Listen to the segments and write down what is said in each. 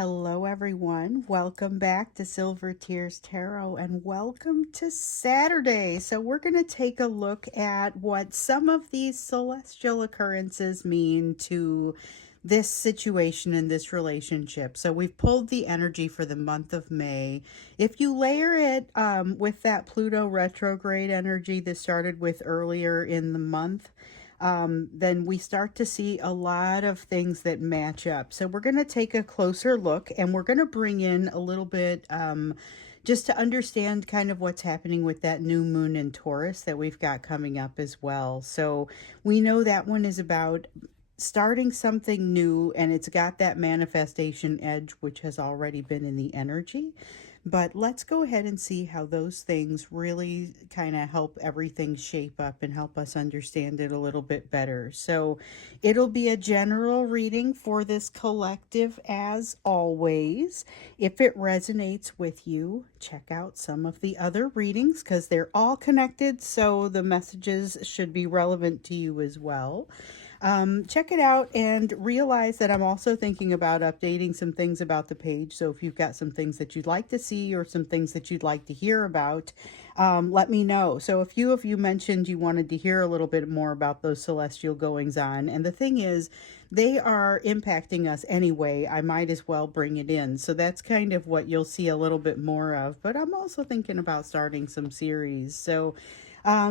Hello everyone, welcome back to Silver Tears Tarot and welcome to Saturday. So we're going to take a look at what some of these celestial occurrences mean to this situation in this relationship. So we've pulled the energy for the month of May. If you layer it with that Pluto retrograde energy that started with earlier in the month, then we start to see a lot of things that match up. So we're going to take a closer look and we're going to bring in a little bit just to understand kind of what's happening with that new moon in Taurus that we've got coming up as well. So we know that one is about starting something new, and it's got that manifestation edge, which has already been in the energy. But let's go ahead and see how those things really kind of help everything shape up and help us understand it a little bit better. So it'll be a general reading for this collective as always. If it resonates with you, check out some of the other readings because they're all connected, so the messages should be relevant to you as well. Check it out and realize that I'm also thinking about updating some things about the page. So if you've got some things that you'd like to see or some things that you'd like to hear about, let me know. So a few of you mentioned you wanted to hear a little bit more about those celestial goings on. And the thing is, they are impacting us anyway. I might as well bring it in. So that's kind of what you'll see a little bit more of. But I'm also thinking about starting some series. So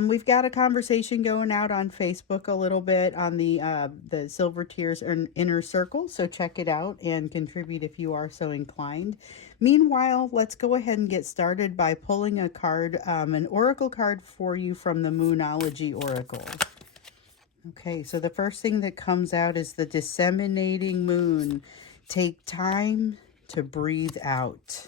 we've got a conversation going out on Facebook a little bit on the Silver Tears Inner Circle, so check it out and contribute if you are so inclined. Meanwhile, let's go ahead and get started by pulling a card, an oracle card for you from the Moonology Oracle. Okay, so the first thing that comes out is the Disseminating Moon. Take time to breathe out.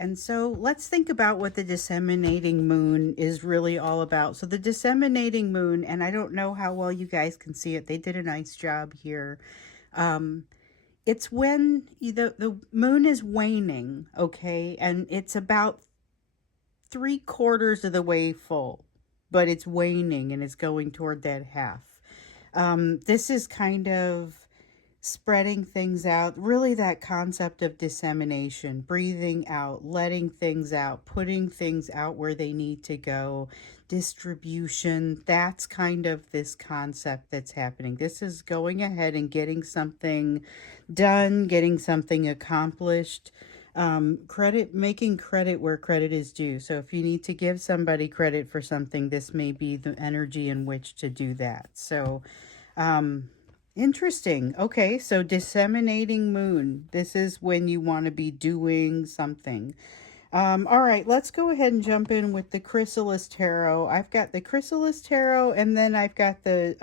And so let's think about what the disseminating moon is really all about. So the disseminating moon, and I don't know how well you guys can see it. They did a nice job here. It's when the moon is waning, okay? And it's about 3/4 of the way full, but it's waning and it's going toward that half. This is kind of spreading things out, really that concept of dissemination, breathing out, letting things out, putting things out where they need to go, distribution. That's kind of this concept that's happening. This is going ahead and getting something done, getting something accomplished. Making credit where credit is due. So if you need to give somebody credit for something, this may be the energy in which to do that. So, interesting. Okay, so disseminating moon. This is when you want to be doing something. All right, let's go ahead and jump in with the Chrysalis Tarot. I've got the Chrysalis Tarot, and then I've got the,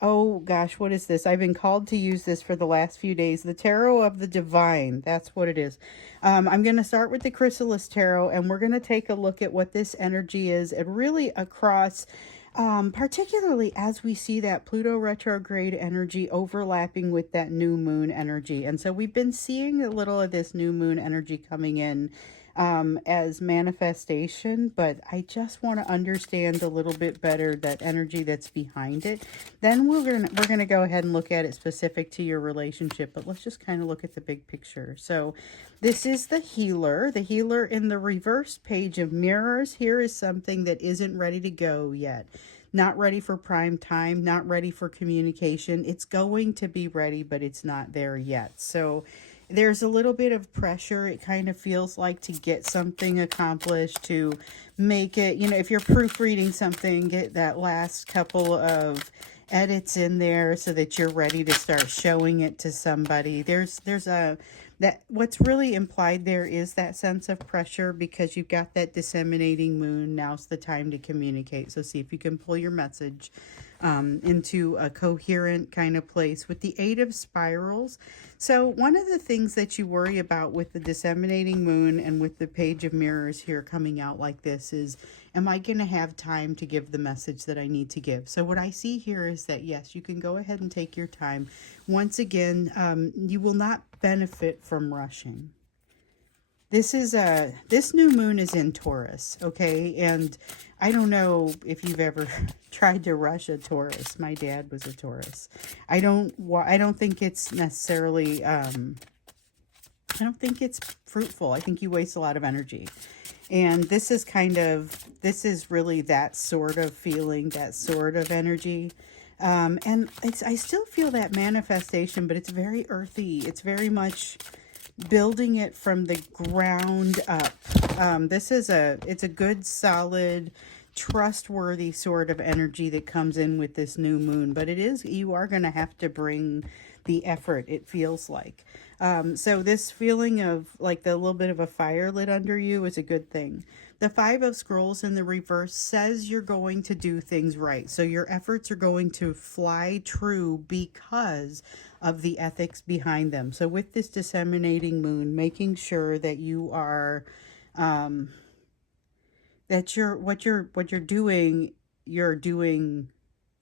oh gosh, what is this? I've been called to use this for the last few days. The Tarot of the Divine. That's what it is. I'm going to start with the Chrysalis Tarot, and we're going to take a look at what this energy is, and really across particularly as we see that Pluto retrograde energy overlapping with that new moon energy. And so we've been seeing a little of this new moon energy coming in as manifestation, but I just want to understand a little bit better that energy that's behind it. Then we're gonna go ahead and look at it specific to your relationship, but let's just kind of look at the big picture. So this is the healer. The healer in the reverse page of mirrors. Here is something that isn't ready to go yet. Not ready for prime time, not ready for communication. It's going to be ready, but it's not there yet. So there's a little bit of pressure, it kind of feels like, to get something accomplished, to make it, if you're proofreading something, get that last couple of edits in there so that you're ready to start showing it to somebody. What's really implied there is that sense of pressure because you've got that disseminating moon. Now's the time to communicate. So see if you can pull your message into a coherent kind of place with the Eight of Spirals. So one of the things that you worry about with the disseminating moon and with the Page of Mirrors here coming out like this is, am I going to have time to give the message that I need to give? So what I see here is that, yes, you can go ahead and take your time. Once again, you will not benefit from rushing. This new moon is in Taurus, okay? And I don't know if you've ever tried to rush a Taurus. My dad was a Taurus. I don't think it's necessarily I don't think it's fruitful. I think you waste a lot of energy. And this is really that sort of feeling, that sort of energy. And I still feel that manifestation, but it's very earthy. It's very much building it from the ground up. It's a good, solid, trustworthy sort of energy that comes in with this new moon. But you are going to have to bring the effort, it feels like. So this feeling of like the little bit of a fire lit under you is a good thing. The Five of Scrolls in the reverse says you're going to do things right. So your efforts are going to fly true because of the ethics behind them. So with this disseminating moon, making sure that you are, that what you're doing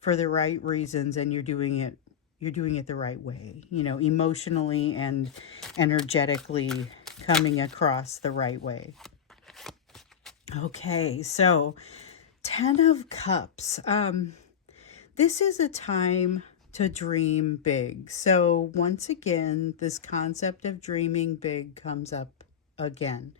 for the right reasons, and you're doing it the right way, emotionally and energetically coming across the right way. Okay, so 10 of Cups. This is a time to dream big. So once again, this concept of dreaming big comes up again.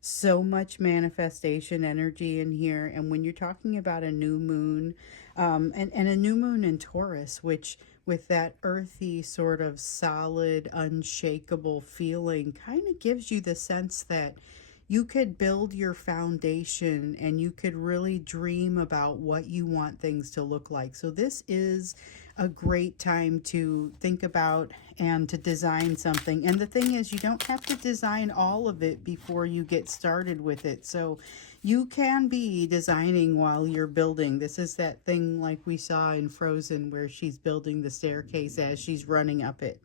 So much manifestation energy in here. And when you're talking about a new moon, and a new moon in Taurus, which with that earthy sort of solid, unshakable feeling, kind of gives you the sense that you could build your foundation and you could really dream about what you want things to look like. So this is a great time to think about and to design something. And the thing is, you don't have to design all of it before you get started with it. So you can be designing while you're building. This is that thing like we saw in Frozen where she's building the staircase as she's running up it.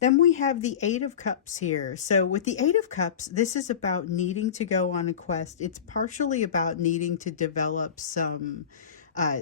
Then we have the Eight of Cups here. So with the Eight of Cups, this is about needing to go on a quest. It's partially about needing to develop some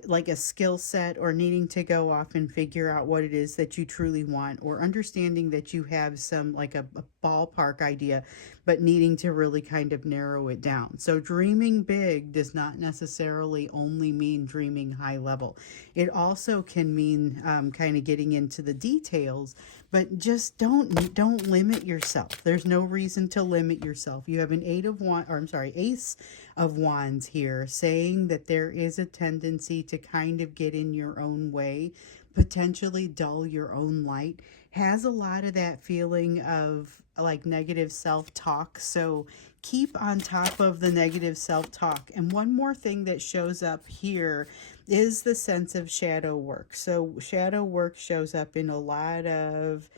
like a skill set, or needing to go off and figure out what it is that you truly want, or understanding that you have some like a ballpark idea, but needing to really kind of narrow it down. So dreaming big does not necessarily only mean dreaming high level. It also can mean kind of getting into the details, but just don't limit yourself. There's no reason to limit yourself. You have an Ace of Wands here, saying that there is a tendency to kind of get in your own way, potentially dull your own light. Has a lot of that feeling of like negative self-talk. So keep on top of the negative self-talk. And one more thing that shows up here is the sense of shadow work. So shadow work shows up in a lot of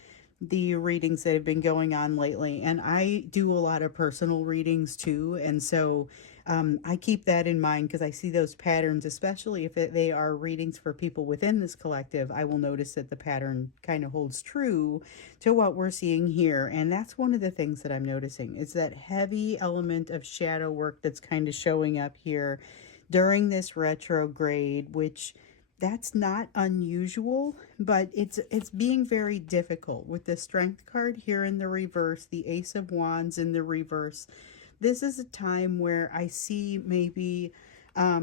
the readings that have been going on lately. And I do a lot of personal readings too. And so I keep that in mind because I see those patterns, especially if they are readings for people within this collective. I will notice that the pattern kind of holds true to what we're seeing here. And that's one of the things that I'm noticing, is that heavy element of shadow work that's kind of showing up here during this retrograde, which that's not unusual, but it's being very difficult with the Strength card here in the reverse, the Ace of Wands in the reverse. This is a time where I see maybe a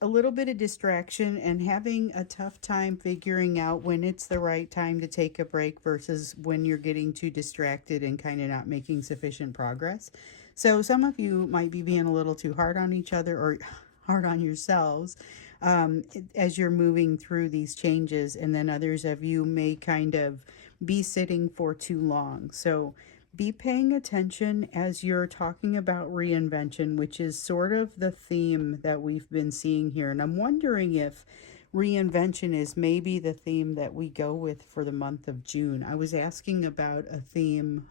little bit of distraction and having a tough time figuring out when it's the right time to take a break versus when you're getting too distracted and kind of not making sufficient progress. So some of you might be being a little too hard on each other, or hard on yourselves as you're moving through these changes, and then others of you may kind of be sitting for too long. So be paying attention as you're talking about reinvention, which is sort of the theme that we've been seeing here. And I'm wondering if reinvention is maybe the theme that we go with for the month of June. I was asking about a theme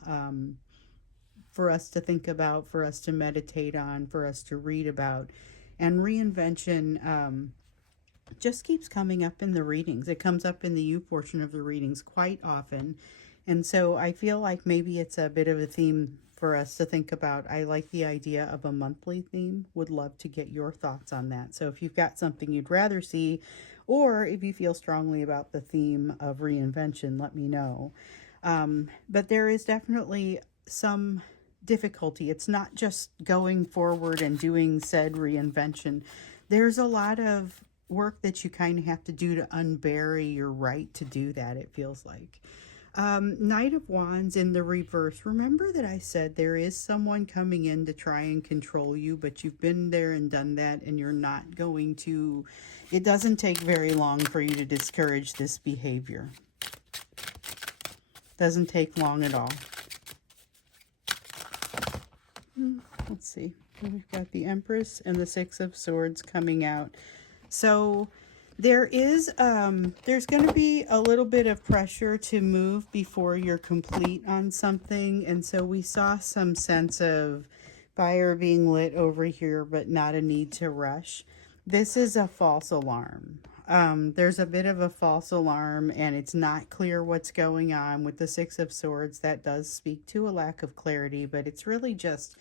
for us to think about, for us to meditate on, for us to read about. And reinvention just keeps coming up in the readings. It comes up in the you portion of the readings quite often. And so I feel like maybe it's a bit of a theme for us to think about. I like the idea of a monthly theme. Would love to get your thoughts on that. So if you've got something you'd rather see, or if you feel strongly about the theme of reinvention, let me know. But there is definitely some difficulty. It's not just going forward and doing said reinvention. there's a lot of work that you kind of have to do to unbury your right to do that, it feels like. Knight of Wands in the reverse. Remember that I said there is someone coming in to try and control you, but you've been there and done that, and you're not going to, it doesn't take very long for you to discourage this behavior. Doesn't take long at all. Let's see. We've got the Empress and the Six of Swords coming out. So there is, there's going to be a little bit of pressure to move before you're complete on something. And so we saw some sense of fire being lit over here, but not a need to rush. This is a false alarm. There's a bit of a false alarm, and it's not clear what's going on with the Six of Swords. That does speak to a lack of clarity, but it's really just,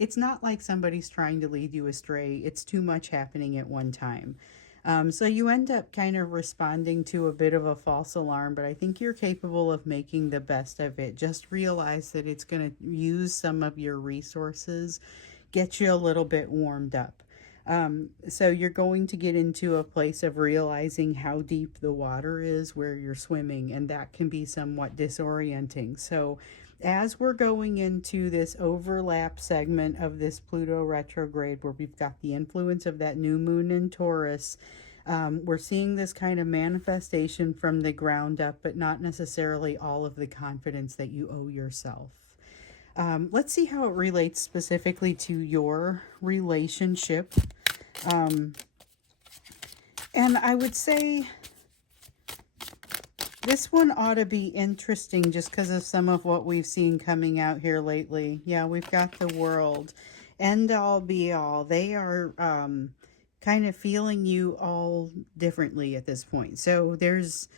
it's not like somebody's trying to lead you astray. It's too much happening at one time. So you end up kind of responding to a bit of a false alarm, but I think you're capable of making the best of it. Just realize that it's going to use some of your resources, get you a little bit warmed up. So you're going to get into a place of realizing how deep the water is where you're swimming, and that can be somewhat disorienting. So as we're going into this overlap segment of this Pluto retrograde, where we've got the influence of that new moon in Taurus, we're seeing this kind of manifestation from the ground up, but not necessarily all of the confidence that you owe yourself. Let's see how it relates specifically to your relationship. And I would say this one ought to be interesting just because of some of what we've seen coming out here lately. Yeah, we've got the World. End all be all. They are kind of feeling you all differently at this point. So there's,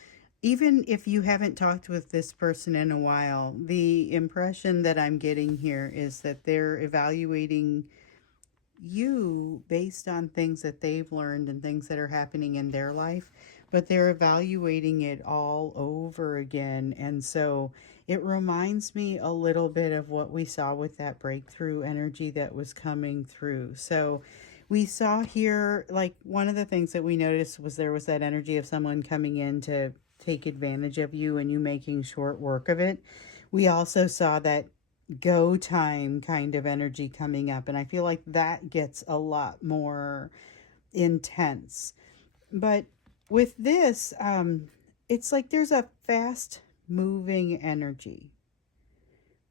even if you haven't talked with this person in a while, the impression that I'm getting here is that they're evaluating you based on things that they've learned and things that are happening in their life, but they're evaluating it all over again. And so it reminds me a little bit of what we saw with that breakthrough energy that was coming through. So we saw here, like, one of the things that we noticed was there was that energy of someone coming in to take advantage of you and you making short work of it. We also saw that go time kind of energy coming up, and I feel like that gets a lot more intense. But with this, it's like there's a fast moving energy.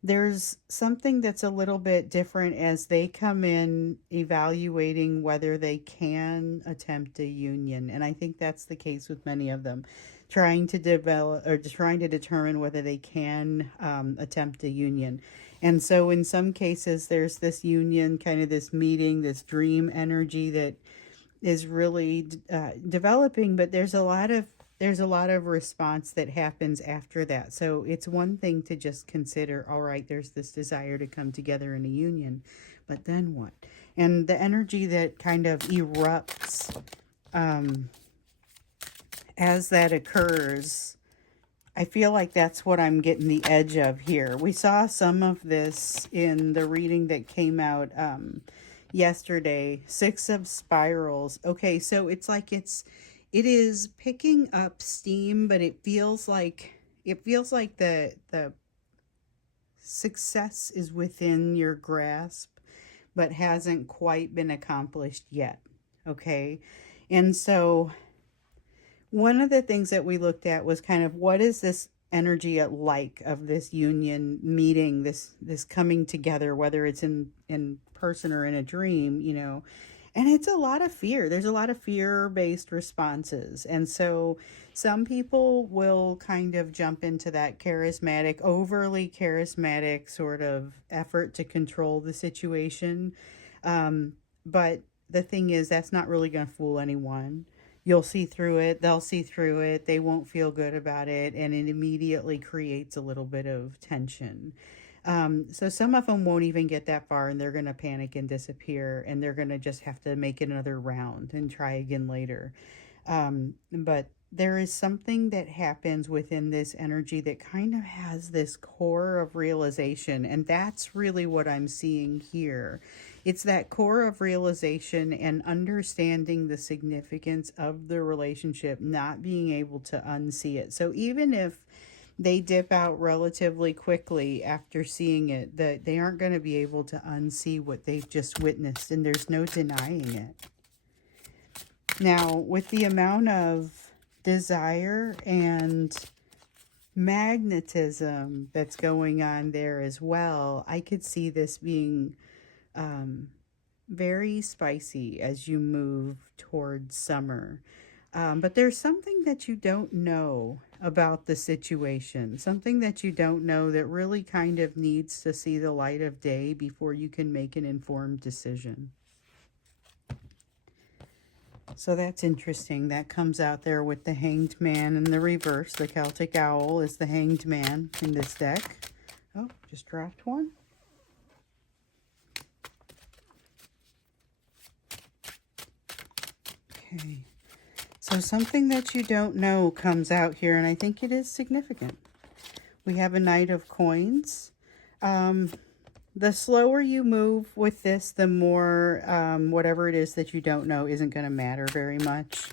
There's something that's a little bit different as they come in evaluating whether they can attempt a union. And I think that's the case with many of them, trying to develop or trying to determine whether they can attempt a union. And so in some cases, there's this union, kind of this meeting, this dream energy that is really developing, but there's a lot of response that happens after that. So it's one thing to just consider, all right, there's this desire to come together in a union, but then what? And the energy that kind of erupts as that occurs, I feel like that's what I'm getting the edge of here. We saw some of this in the reading that came out yesterday. Six of Spirals. Okay, so it's like it is picking up steam, but it feels like the success is within your grasp, but hasn't quite been accomplished yet. Okay, and so one of the things that we looked at was kind of what is this energy like of this union meeting, this coming together, whether it's in person or in a dream, you know. And it's a lot of fear. There's a lot of fear-based responses. And so some people will kind of jump into that charismatic, overly charismatic sort of effort to control the situation. But the thing is, that's not really going to fool anyone. You'll see through it. They'll see through it. They won't feel good about it. And it immediately creates a little bit of tension. So some of them won't even get that far, and they're going to panic and disappear, and they're going to just have to make another round and try again later. But there is something that happens within this energy that kind of has this core of realization, and that's really what I'm seeing here, It's that core of realization and understanding the significance of the relationship, not being able to unsee it. So even if they dip out relatively quickly after seeing it, that they aren't going to be able to unsee what they've just witnessed, and there's no denying it. Now, with the amount of desire and magnetism that's going on there as well, I could see this being very spicy as you move towards summer. But there's something that you don't know about the situation, something that you don't know that really kind of needs to see the light of day before you can make an informed decision. So that's interesting. That comes out there with the Hanged Man in the reverse. The Celtic Owl is the Hanged Man in this deck. Oh, just dropped one. Okay. So something that you don't know comes out here, and I think it is significant. We have a Knight of Coins. The slower you move with this, the more whatever it is that you don't know isn't going to matter very much.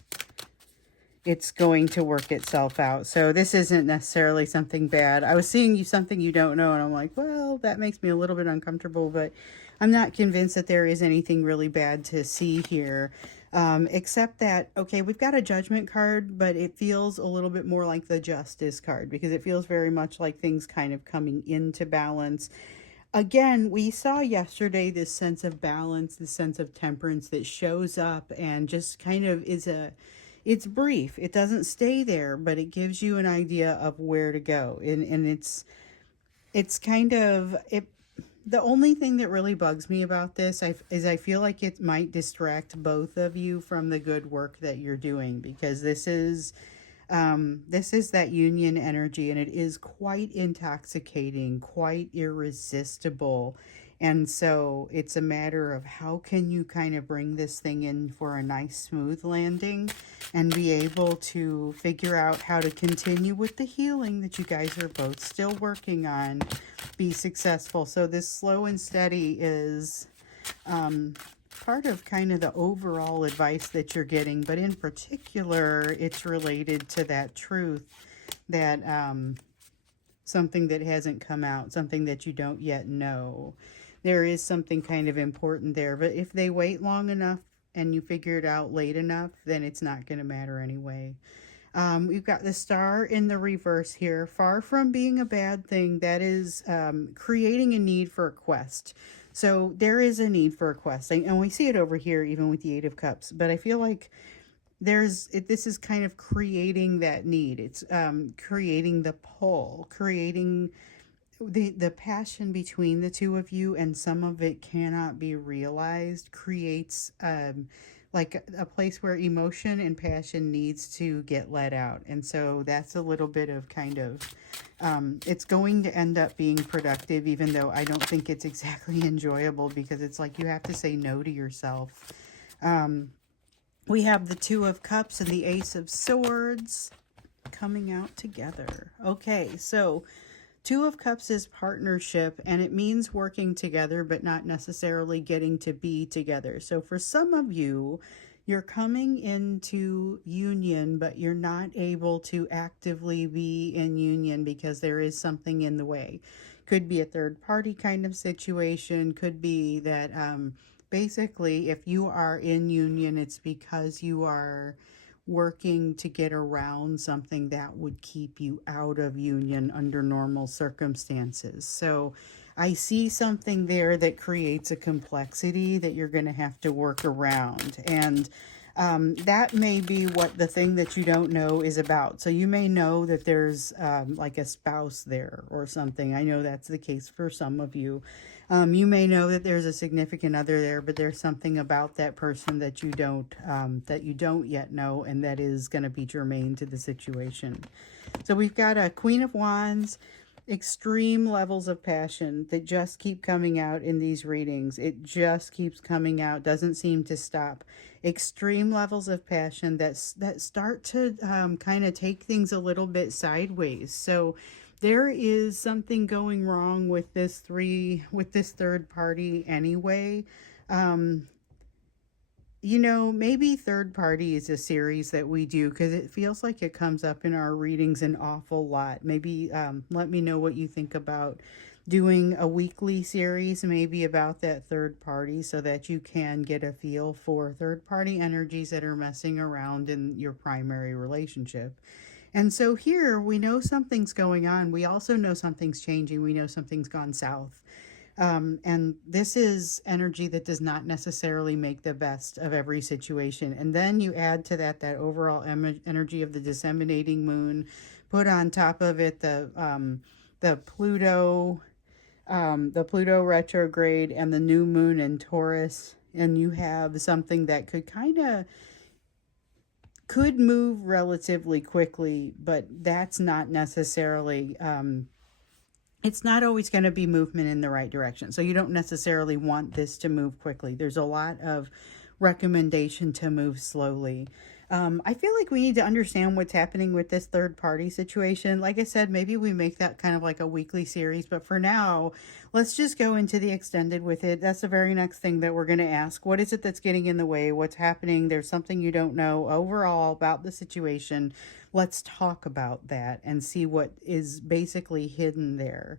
It's going to work itself out. So this isn't necessarily something bad. I was seeing you something you don't know, and I'm like, well, that makes me a little bit uncomfortable, but I'm not convinced that there is anything really bad to see here. Except that, okay, we've got a Judgment card, but it feels a little bit more like the Justice card, because it feels very much like things kind of coming into balance. Again, we saw yesterday this sense of balance, this sense of temperance that shows up and just kind of it's brief. It doesn't stay there, but it gives you an idea of where to go. And it's kind of, the only thing that really bugs me about this is I feel like it might distract both of you from the good work that you're doing, because this is that union energy, and it is quite intoxicating, quite irresistible. And so it's a matter of how can you kind of bring this thing in for a nice smooth landing and be able to figure out how to continue with the healing that you guys are both still working on, be successful. So this slow and steady is part of kind of the overall advice that you're getting, but in particular, it's related to that truth that something that hasn't come out, something that you don't yet know. There is something kind of important there, but if they wait long enough and you figure it out late enough, then it's not going to matter anyway. We've got the Star in the reverse here. Far from being a bad thing, that is creating a need for a quest. So there is a need for a quest, and we see it over here even with the Eight of Cups, but I feel like this is kind of creating that need. It's creating the pull, creating the passion between the two of you, and some of it cannot be realized, creates like a place where emotion and passion needs to get let out. And so that's a little bit of kind of it's going to end up being productive, even though I don't think it's exactly enjoyable, because it's like you have to say no to yourself. We have the Two of Cups and the Ace of Swords coming out together. Okay, so Two of Cups is partnership, and it means working together, but not necessarily getting to be together. So for some of you, you're coming into union, but you're not able to actively be in union because there is something in the way. Could be a third party kind of situation. Could be that basically if you are in union, it's because you are working to get around something that would keep you out of union under normal circumstances. So I see something there that creates a complexity that you're going to have to work around. And that may be what the thing that you don't know is about. So you may know that there's like a spouse there or something. I know that's the case for some of you. You may know that there's a significant other there, but there's something about that person that you don't yet know, and that is going to be germane to the situation. So we've got a Queen of Wands, extreme levels of passion that just keep coming out in these readings. It just keeps coming out, doesn't seem to stop. Extreme levels of passion that start to kind of take things a little bit sideways. So there is something going wrong with this third party anyway. You know, maybe third party is a series that we do because it feels like it comes up in our readings an awful lot. Maybe let me know what you think about doing a weekly series, maybe about that third party, so that you can get a feel for third party energies that are messing around in your primary relationship. And so here we know something's going on. We also know something's changing. We know something's gone south. And this is energy that does not necessarily make the best of every situation. And then you add to that overall energy of the disseminating moon, put on top of it the Pluto, the Pluto retrograde, and the new moon in Taurus, and you have something that could move relatively quickly, but that's not necessarily it's not always going to be movement in the right direction. So you don't necessarily want this to move quickly. There's a lot of recommendation to move slowly. I feel like we need to understand what's happening with this third party situation. Like I said, maybe we make that kind of like a weekly series, but for now, let's just go into the extended with it. That's the very next thing that we're going to ask. What is it that's getting in the way? What's happening? There's something you don't know overall about the situation. Let's talk about that and see what is basically hidden there.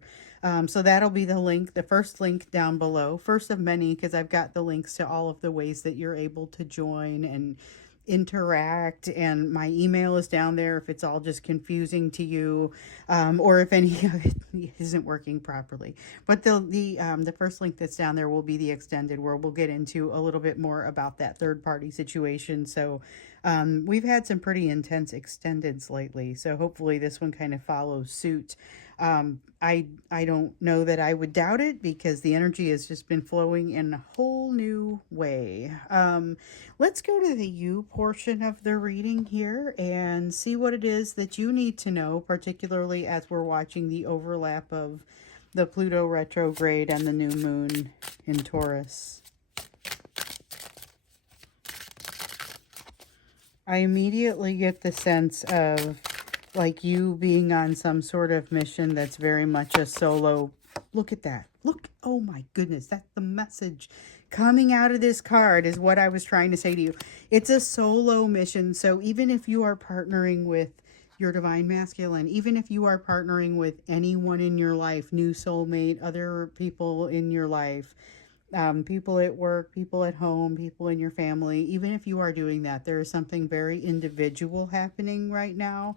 So that'll be the link, the first link down below, first of many, because I've got the links to all of the ways that you're able to join and interact, and my email is down there if it's all just confusing to you, or if any of it isn't working properly. But the first link that's down there will be the extended, where we'll get into a little bit more about that third party situation. So we've had some pretty intense extendeds lately, so hopefully this one kind of follows suit. I don't know that I would doubt it, because the energy has just been flowing in a whole new way. Let's go to the you portion of the reading here and see what it is that you need to know, particularly as we're watching the overlap of the Pluto retrograde and the new moon in Taurus. I immediately get the sense of like you being on some sort of mission that's very much a solo. Look at that. Look. Oh my goodness. That's the message coming out of this card, is what I was trying to say to you. It's a solo mission. So even if you are partnering with your divine masculine, even if you are partnering with anyone in your life, new soulmate, other people in your life, people at work, people at home, people in your family, even if you are doing that, there is something very individual happening right now.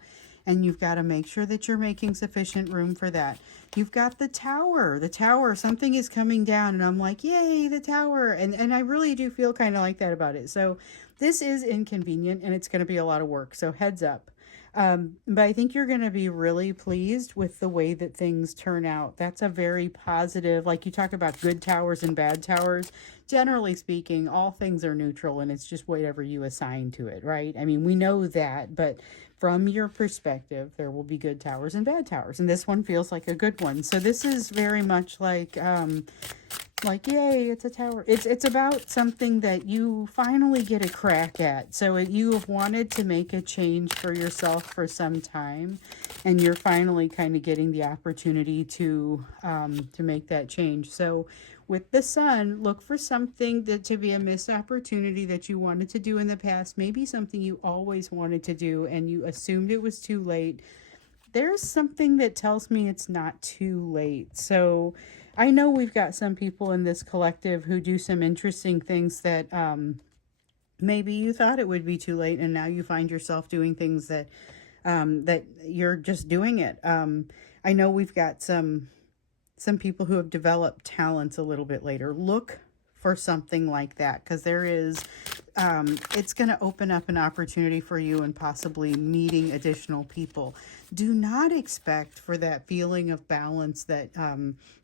And you've got to make sure that you're making sufficient room for that. You've got the tower. The tower, something is coming down, and I'm like, yay, the tower. And I really do feel kind of like that about it. So this is inconvenient, and it's going to be a lot of work. So heads up. But I think you're going to be really pleased with the way that things turn out. That's a very positive, like you talk about good towers and bad towers. Generally speaking, all things are neutral, and it's just whatever you assign to it, right? I mean, we know that, but from your perspective, there will be good towers and bad towers. And this one feels like a good one. So this is very much like yay, it's a tower. It's about something that you finally get a crack at. So you have wanted to make a change for yourself for some time, and you're finally kind of getting the opportunity to make that change. So with the sun, look for something to be a missed opportunity that you wanted to do in the past, maybe something you always wanted to do and you assumed it was too late. There's something that tells me it's not too late. So I know we've got some people in this collective who do some interesting things that maybe you thought it would be too late, and now you find yourself doing things that that you're just doing it. I know we've got some people who have developed talents a little bit later. Look for something like that, because there is it's going to open up an opportunity for you and possibly meeting additional people. Do not expect for that feeling of balance, that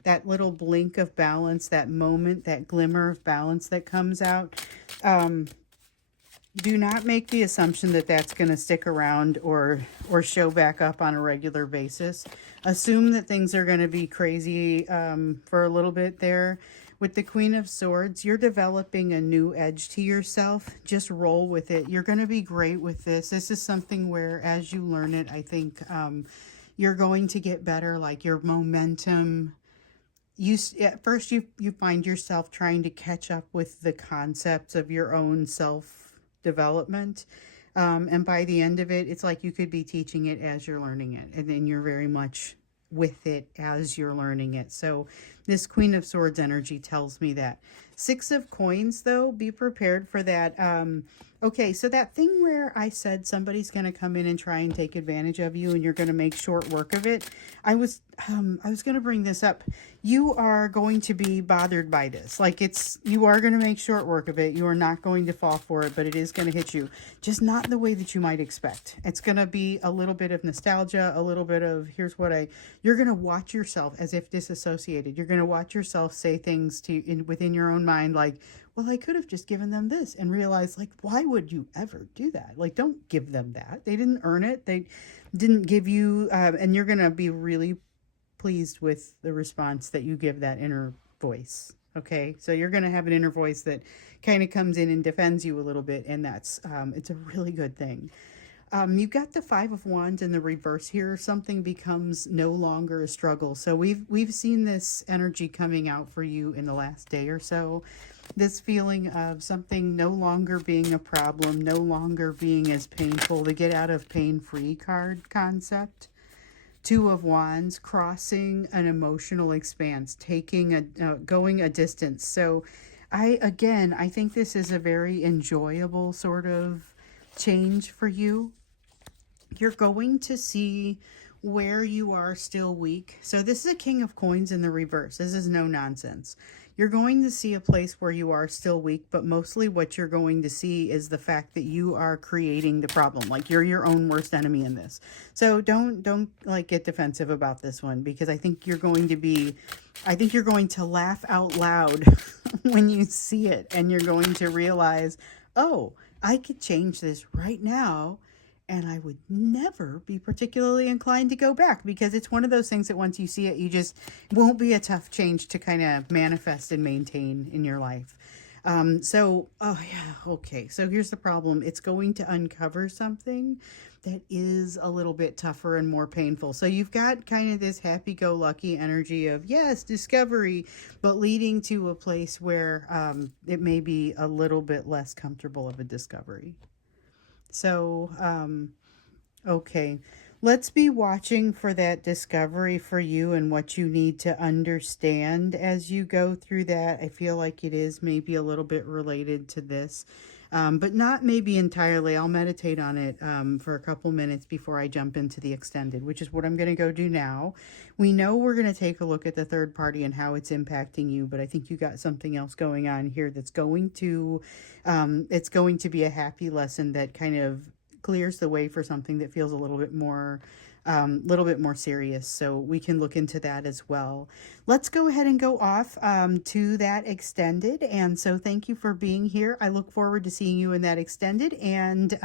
that little blink of balance, that moment, that glimmer of balance that comes out. Do not make the assumption that that's going to stick around or show back up on a regular basis. Assume that things are going to be crazy for a little bit there. With the Queen of Swords, you're developing a new edge to yourself. Just roll with it. You're going to be great with this. This is something where, as you learn it, I think you're going to get better. Like your momentum at first you find yourself trying to catch up with the concepts of your own self development, and by the end of it, it's like you could be teaching it as you're learning it, and then you're very much with it as you're learning it. So this Queen of Swords energy tells me that. Six of Coins, though, be prepared for that. Okay, so that thing where I said somebody's going to come in and try and take advantage of you and you're going to make short work of it. I was going to bring this up. You are going to be bothered by this. Like, you are going to make short work of it. You are not going to fall for it, but it is going to hit you. Just not the way that you might expect. It's going to be a little bit of nostalgia, a little bit of, you're going to watch yourself as if disassociated. You're going to watch yourself say things within your own mind like, well, I could have just given them this, and realize, like, why would you ever do that? Like, don't give them that. They didn't earn it. They didn't give you, and you're going to be really pleased with the response that you give that inner voice. Okay, so you're going to have an inner voice that kind of comes in and defends you a little bit, and that's it's a really good thing. You've got the Five of Wands in the reverse here. Something becomes no longer a struggle. So we've seen this energy coming out for you in the last day or so. This feeling of something no longer being a problem, no longer being as painful. The get out of pain free card concept. Two of Wands, crossing an emotional expanse, going a distance. So I think this is a very enjoyable sort of change for you. You're going to see where you are still weak. So this is a King of Coins in the reverse. This is no nonsense. You're going to see a place where you are still weak, but mostly what you're going to see is the fact that you are creating the problem. Like, you're your own worst enemy in this. So don't like get defensive about this one, because I think you're going to laugh out loud when you see it, and you're going to realize, oh, I could change this right now. And I would never be particularly inclined to go back, because it's one of those things that once you see it, you just won't be a tough change to kind of manifest and maintain in your life. So here's the problem. It's going to uncover something that is a little bit tougher and more painful. So you've got kind of this happy-go-lucky energy of, yes, discovery, but leading to a place where it may be a little bit less comfortable of a discovery. So, okay, let's be watching for that discovery for you and what you need to understand as you go through that. I feel like it is maybe a little bit related to this, but not maybe entirely. I'll meditate on it for a couple minutes before I jump into the extended, which is what I'm going to go do now. We know we're going to take a look at the third party and how it's impacting you, but I think you got something else going on here that's going to, it's going to be a happy lesson that kind of clears the way for something that feels a little bit more serious. So we can look into that as well. Let's go ahead and go off to that extended. And so thank you for being here. I look forward to seeing you in that extended, and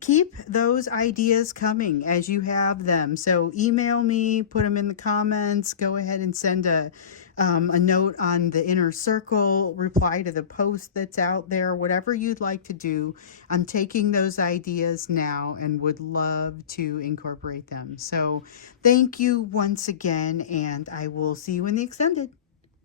keep those ideas coming as you have them. So email me, put them in the comments, go ahead and send a note on the inner circle, reply to the post that's out there, whatever you'd like to do. I'm taking those ideas now and would love to incorporate them. So thank you once again, and I will see you in the extended.